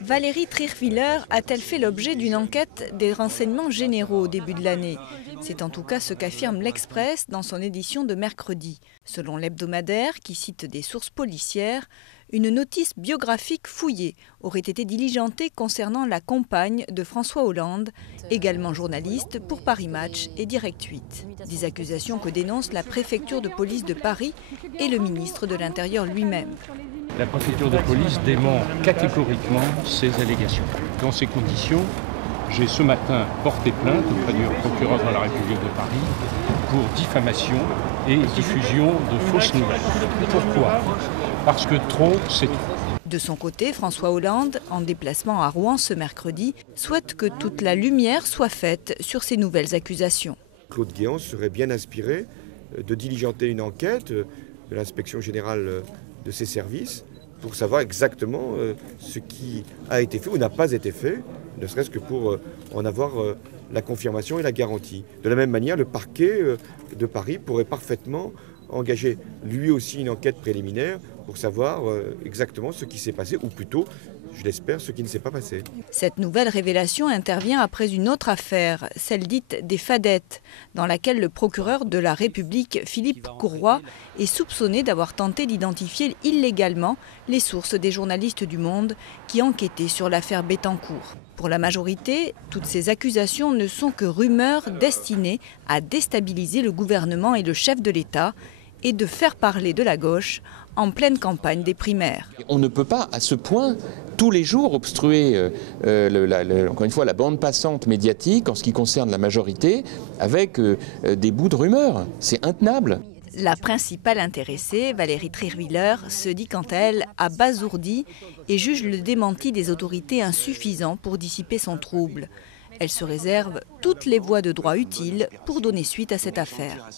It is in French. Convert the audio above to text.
Valérie Trierwiller a-t-elle fait l'objet d'une enquête des renseignements généraux au début de l'année? C'est en tout cas ce qu'affirme l'Express dans son édition de mercredi. Selon l'hebdomadaire, qui cite des sources policières, une notice biographique fouillée aurait été diligentée concernant la compagne de François Hollande, également journaliste pour Paris Match et Direct 8. Des accusations que dénonce la préfecture de police de Paris et le ministre de l'Intérieur lui-même. La préfecture de police dément catégoriquement ces allégations. Dans ces conditions, j'ai ce matin porté plainte auprès du procureur de la République de Paris pour diffamation et diffusion de fausses nouvelles. Pourquoi? Parce que trop, c'est trop. De son côté, François Hollande, en déplacement à Rouen ce mercredi, souhaite que toute la lumière soit faite sur ces nouvelles accusations. Claude Guéant serait bien inspiré de diligenter une enquête de l'inspection générale de ses services pour savoir exactement ce qui a été fait ou n'a pas été fait, ne serait-ce que pour en avoir la confirmation et la garantie. De la même manière, le parquet de Paris pourrait parfaitement engager lui aussi une enquête préliminaire pour savoir exactement ce qui s'est passé, ou plutôt, je l'espère, ce qui ne s'est pas passé. Cette nouvelle révélation intervient après une autre affaire, celle dite des Fadettes, dans laquelle le procureur de la République, Philippe Courroy, est soupçonné d'avoir tenté d'identifier illégalement les sources des journalistes du Monde qui enquêtaient sur l'affaire Bettencourt. Pour la majorité, toutes ces accusations ne sont que rumeurs destinées à déstabiliser le gouvernement et le chef de l'État et de faire parler de la gauche en pleine campagne des primaires. On ne peut pas, à ce point, tous les jours obstruer, encore une fois, la bande passante médiatique en ce qui concerne la majorité avec des bouts de rumeurs. C'est intenable. La principale intéressée, Valérie Trierwiller, se dit quant à elle abasourdie et juge le démenti des autorités insuffisant pour dissiper son trouble. Elle se réserve toutes les voies de droit utiles pour donner suite à cette affaire.